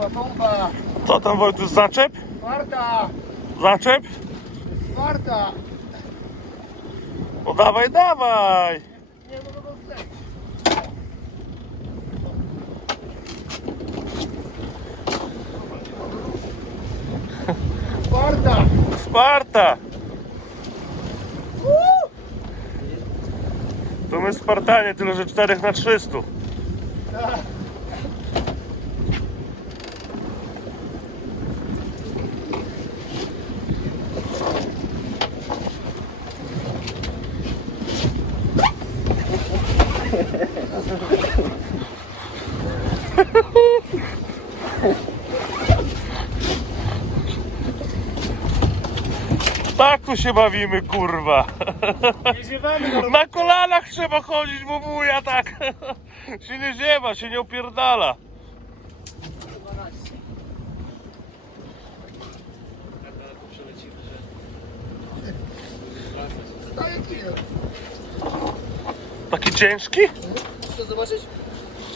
Pompa, pompa. Co tam Wojtus, zaczep? Marta, Zaczep? Marta. No dawaj, dawaj! Nie mogę go zdać. Marta. Sparta! To my Spartanie, tyle że 4 na 300. Tak. Tak tu się bawimy, kurwa. Nie ziewamy na Na kolanach trzeba chodzić, bo buja tak. Się nie ziewa, się nie opierdala. Taki ciężki? Chcesz zobaczyć?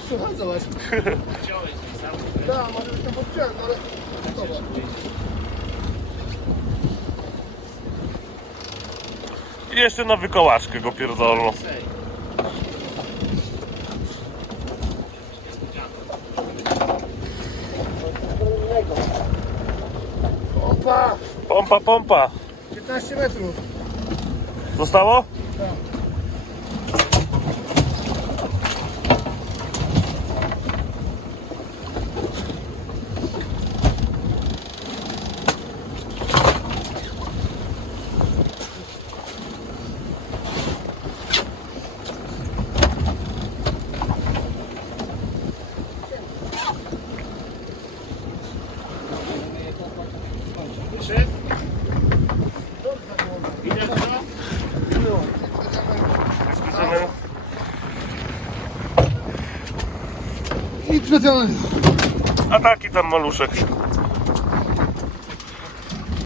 Słuchaj, zobacz. Tak, może ale... I jeszcze na wykołaczkę go pierdolną. Opa! Pompa, pompa. 15 metrów. Zostało? Tak. Przeciągnąć. A taki tam maluszek.